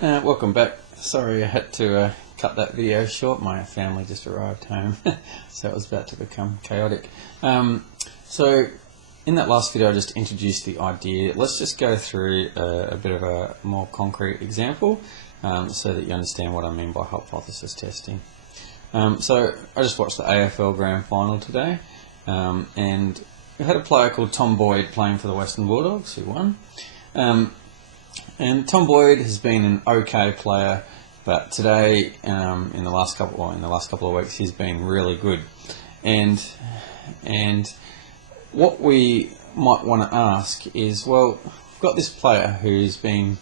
Welcome back. Sorry I had to cut that video short. My family just arrived home, so it was about to become chaotic. So in that last video I just introduced the idea. Let's just go through a bit of a more concrete example so that you understand what I mean by hypothesis testing. So I just watched the AFL Grand Final today, and we had a player called Tom Boyd playing for the Western Bulldogs who won. And Tom Boyd has been an okay player, but today, in the last couple of weeks, he's been really good. And what we might want to ask is, well, we've got this player who's been,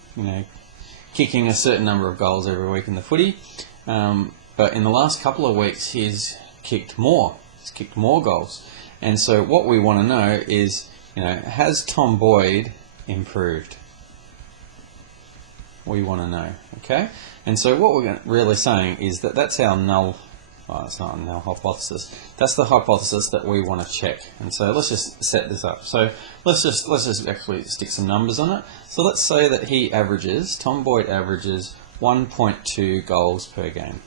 kicking a certain number of goals every week in the footy, but in the last couple of weeks, he's kicked more. He's kicked more goals. And so, what we want to know is, has Tom Boyd improved? We want to know, okay? And so what we're really saying is that that's our null, well, it's not a null hypothesis, that's the hypothesis that we want to check. And so let's just set this up. So let's just actually stick some numbers on it. So let's say that Tom Boyd averages 1.2 goals per game.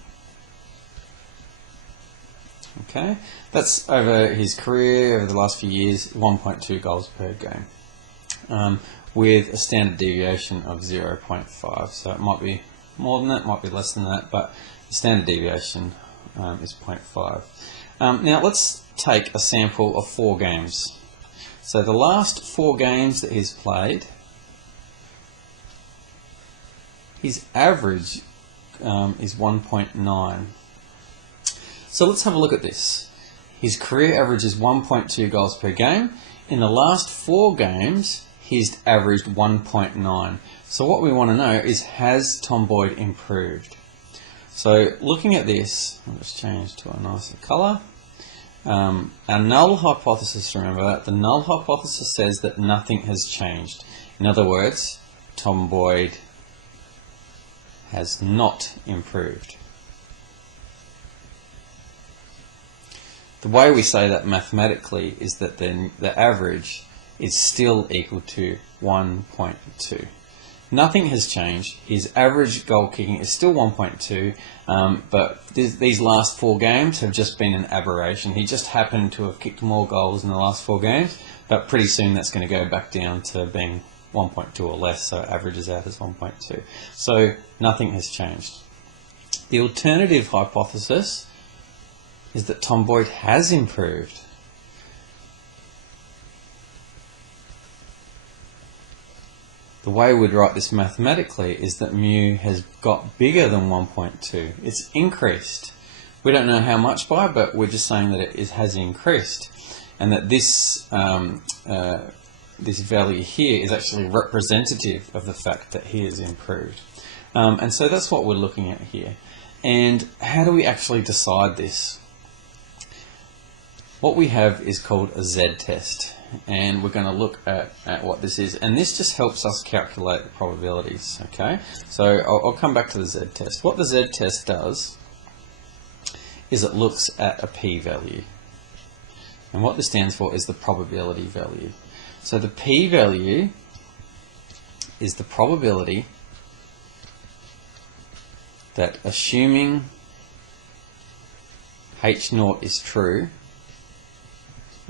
Okay, that's over his career, over the last few years, 1.2 goals per game. With a standard deviation of 0.5. So it might be more than that, might be less than that, but the standard deviation is 0.5. Now let's take a sample of 4 games. So the last 4 games that he's played, his average is 1.9. So let's have a look at this. His career average is 1.2 goals per game. In the last 4 games, he's averaged 1.9. So what we want to know is, has Tom Boyd improved? So looking at this, I'll just change to a nicer colour. Our null hypothesis, remember, the null hypothesis says that nothing has changed. In other words, Tom Boyd has not improved. The way we say that mathematically is that then the average is still equal to 1.2. Nothing has changed. His average goal kicking is still 1.2, but these last 4 games have just been an aberration. He just happened to have kicked more goals in the last 4 games, but pretty soon that's going to go back down to being 1.2 or less, so it averages out as 1.2. So nothing has changed. The alternative hypothesis is that Tom Boyd has improved. The way we'd write this mathematically is that mu has got bigger than 1.2. It's increased. We don't know how much by, but we're just saying that it has increased, and that this this value here is actually representative of the fact that he has improved. And so that's what we're looking at here. And how do we actually decide this? What we have is called a Z-test, and we're going to look at what this is, and this just helps us calculate the probabilities, okay? So I'll come back to the Z-test. What the Z-test does is it looks at a p-value, and what this stands for is the probability value. So the p-value is the probability that, assuming H0 is true,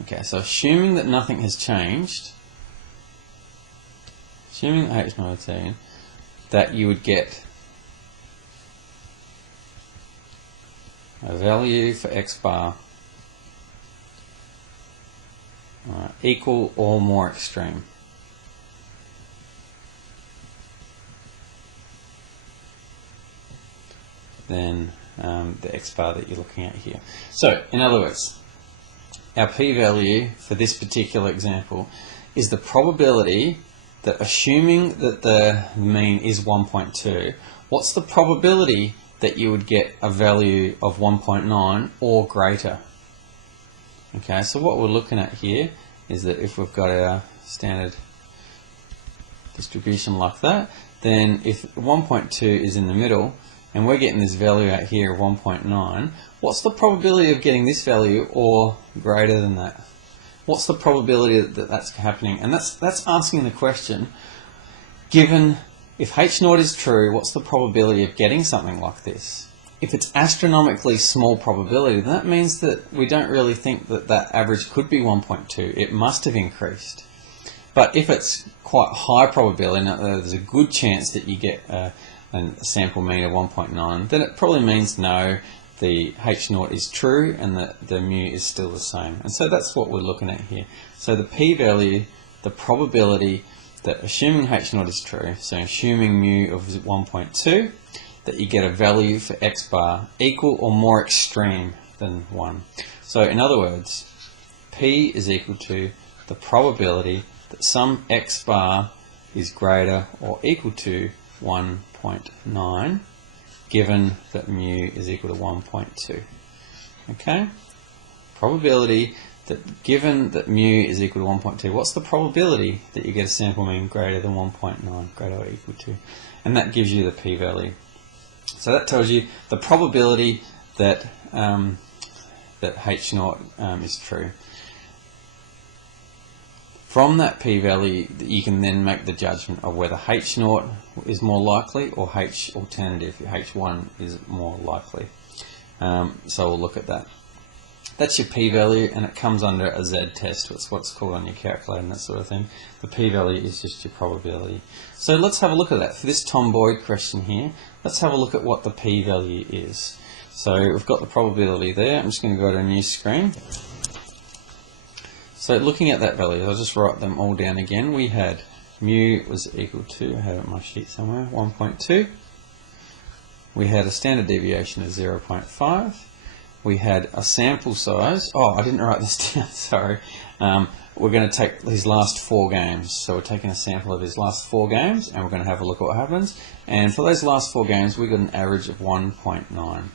okay, so assuming that nothing has changed, assuming that H0 is 10, that you would get a value for x bar equal or more extreme. Than the x bar that you're looking at here. So, in other words, our p-value for this particular example is the probability that, assuming that the mean is 1.2, what's the probability that you would get a value of 1.9 or greater? Okay, so what we're looking at here is that if we've got our standard distribution like that, then if 1.2 is in the middle, and we're getting this value out here of 1.9, what's the probability of getting this value or greater than that? What's the probability that that's happening? And that's asking the question, given If H0 is true, what's the probability of getting something like this? If it's astronomically small probability, then that means that we don't really think that that average could be 1.2. It must have increased. But if it's quite high probability, there's a good chance that you get a sample mean of 1.9, then it probably means no, the H0 is true and that the mu is still the same. And so that's what we're looking at here. So the p-value, the probability that assuming H0 is true, so assuming mu of 1.2, that you get a value for x bar equal or more extreme than 1. So in other words, p is equal to the probability that some x bar is greater or equal to 1.9 given that mu is equal to 1.2. Okay? Probability that given that mu is equal to 1.2, what's the probability that you get a sample mean greater than 1.9, greater or equal to? And that gives you the p-value. So that tells you the probability that that H0 is true. From that p-value, you can then make the judgment of whether H0 is more likely or H alternative, H1 is more likely. So we'll look at that. That's your p-value, and it comes under a z-test. It's what's called on your calculator and that sort of thing. The p-value is just your probability. So let's have a look at that. For this Tom Boyd question here, let's have a look at what the p-value is. So we've got the probability there. I'm just going to go to a new screen. So looking at that value, I'll just write them all down again. We had mu was equal to, I have it on my sheet somewhere, 1.2. We had a standard deviation of 0.5. We had a sample size. Oh, I didn't write this down, sorry. We're going to take his last 4 games. So we're taking a sample of his last 4 games and we're going to have a look at what happens. And for those last 4 games, we got an average of 1.9.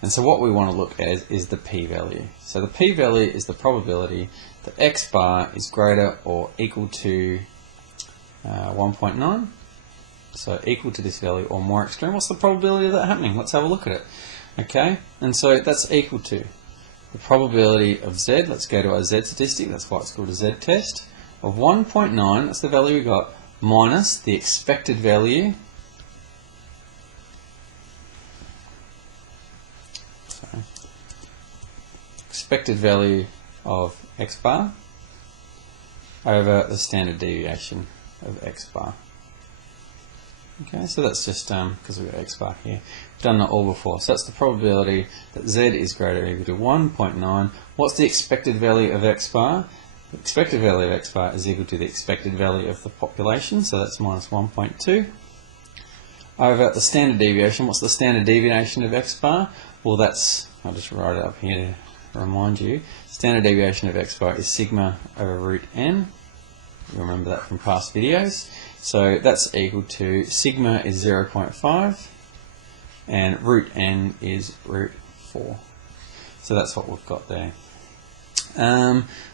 And so what we want to look at is the p-value. So the p-value is the probability that x bar is greater or equal to 1.9. So equal to this value or more extreme. What's the probability of that happening? Let's have a look at it. Okay, and so that's equal to the probability of z. Let's go to our z statistic. That's why it's called a z-test. Of 1.9, that's the value we got, minus the expected value. Expected value of x bar over the standard deviation of x bar. Okay, so that's just because we've got x bar here. We've done that all before. So that's the probability that z is greater or equal to 1.9. What's the expected value of x bar? The expected value of x bar is equal to the expected value of the population, so that's minus 1.2. Over the standard deviation, what's the standard deviation of x bar? Well, that's, I'll just write it up here to remind you. Standard deviation of x bar is sigma over root n. You remember that from past videos. So that's equal to sigma is 0.5 and root n is root 4. So that's what we've got there.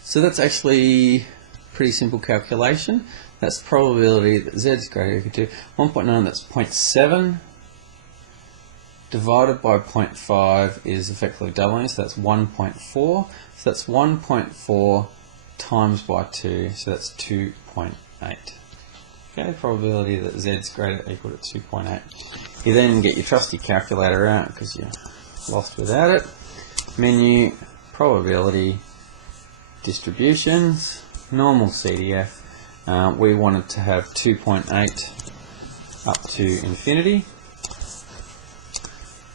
So that's actually pretty simple calculation. That's the probability that z is greater or equal to 1.9, that's 0.7 divided by 0.5 is effectively doubling, so that's 1.4. So that's 1.4 times by 2, so that's 2.8. Okay, probability that z is greater or equal to 2.8. You then get your trusty calculator out because you're lost without it. Menu, probability, distributions, normal CDF. We wanted to have 2.8 up to infinity.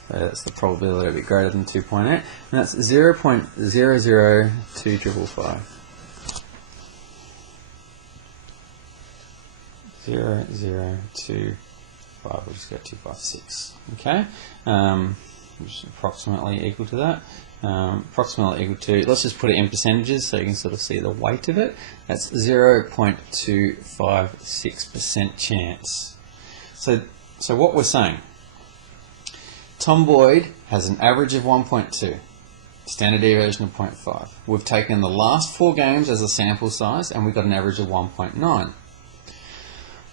So that's the probability to be greater than 2.8, and that's 0.002555. 0.025, we'll just go 256. Okay, which is approximately equal to that. Approximately equal to, let's just put it in percentages so you can sort of see the weight of it. That's 0.256% chance. So what we're saying, Tom Boyd has an average of 1.2, standard deviation of 0.5. We've taken the last 4 games as a sample size and we've got an average of 1.9.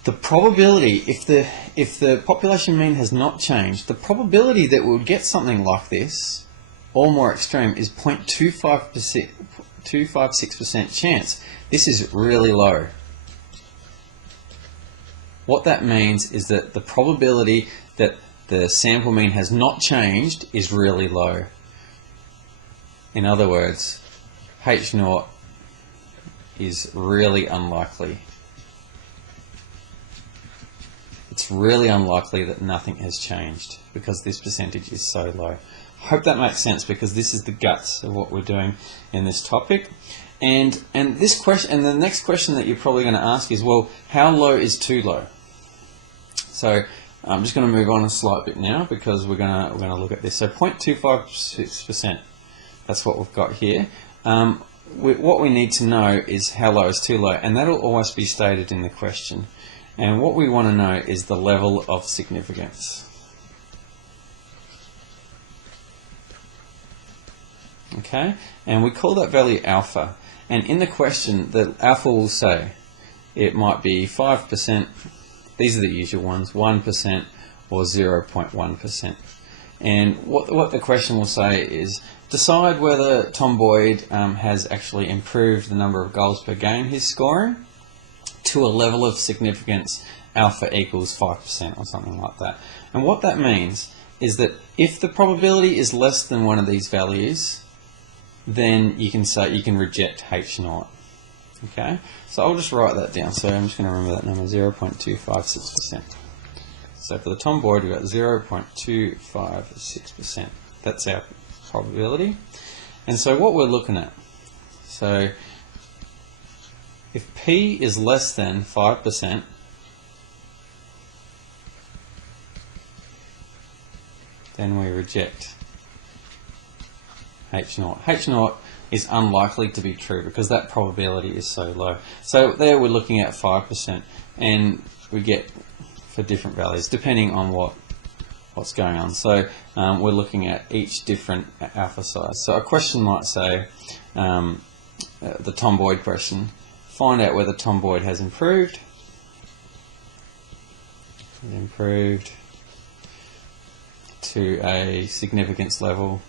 The probability, if the population mean has not changed, the probability that we'll get something like this or more extreme is 0.256% chance. This is really low. What that means is that the probability that the sample mean has not changed is really low. In other words, H0 is really unlikely. It's really unlikely that nothing has changed because this percentage is so low. Hope that makes sense, because this is the guts of what we're doing in this topic. And this question, and the next question that you're probably going to ask is, well, how low is too low? So I'm just going to move on a slight bit now, because we're going to look at this. So 0.256%. That's what we've got here. What we need to know is how low is too low, and that'll always be stated in the question. And what we want to know is the level of significance. Okay, and we call that value alpha. And in the question, the alpha will say it might be 5%. These are the usual ones: 1% or 0.1%. And what the question will say is, decide whether Tom Boyd has actually improved the number of goals per game he's scoring to a level of significance alpha equals 5% or something like that. And what that means is that if the probability is less than one of these values, then you can say you can reject H0. Okay, so I'll just write that down. So I'm just going to remember that number, 0.256%. So for the Tom Boyd, we've got 0.256%. That's our probability. And so what we're looking at, so if P is less than 5%, then we reject H0. H0 is unlikely to be true because that probability is so low. So there we're looking at 5%, and we get for different values depending on what's going on. So we're looking at each different alpha size. So a question might say, the Tom Boyd question, find out whether Tom Boyd has improved to a significance level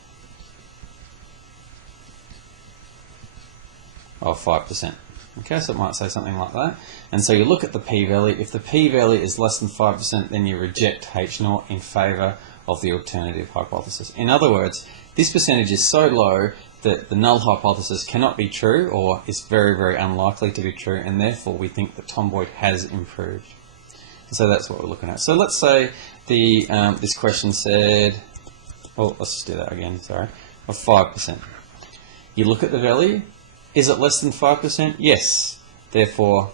of 5%. Okay, so it might say something like that. And so you look at the p-value. If the p-value is less than 5%, then you reject H0 in favour of the alternative hypothesis. In other words, this percentage is so low that the null hypothesis cannot be true, or is very, very unlikely to be true, and therefore we think that Tom Boyd has improved. So that's what we're looking at. So let's say this question said, well, let's just do that again, sorry, of 5%. You look at the value. Is it less than 5%? Yes. Therefore,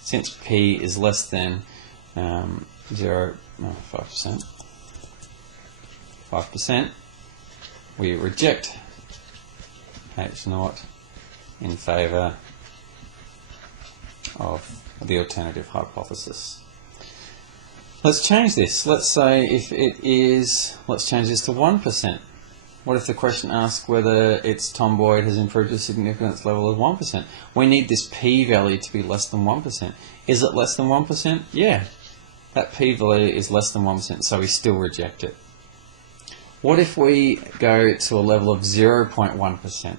since P is less than 5%, we reject H0 in favour of the alternative hypothesis. Let's change this. Let's say if it is, let's change this to 1%. What if the question asks whether it's Tom Boyd has improved to significance level of 1%? We need this p-value to be less than 1%. Is it less than 1%? Yeah. That p-value is less than 1%, so we still reject it. What if we go to a level of 0.1%?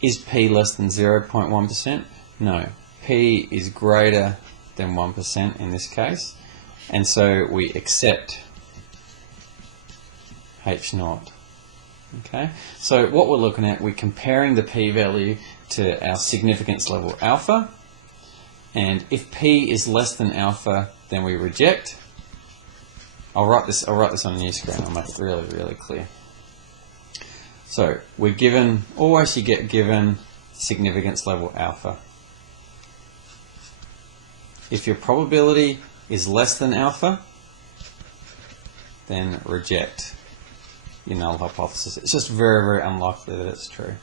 Is p less than 0.1%? No. P is greater than 1% in this case, and so we accept H0. Okay, so what we're looking at, we're comparing the p-value to our significance level alpha, and if p is less than alpha, then we reject. I'll write this on a new screen. I'll make it really, really clear. So we're given, always you get given significance level alpha. If your probability is less than alpha, then reject your null hypothesis. It's just very, very unlikely that it's true.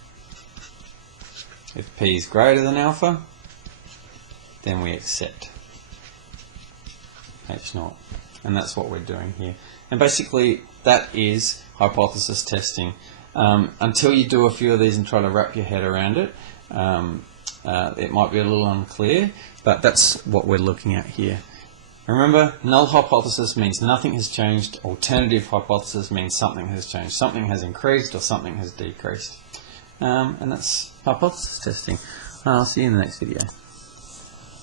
If p is greater than alpha, then we accept H0. And that's what we're doing here. And basically, that is hypothesis testing. Until you do a few of these and try to wrap your head around it, it might be a little unclear, but that's what we're looking at here. Remember, null hypothesis means nothing has changed. Alternative hypothesis means something has changed. Something has increased or something has decreased. And that's hypothesis testing. I'll see you in the next video.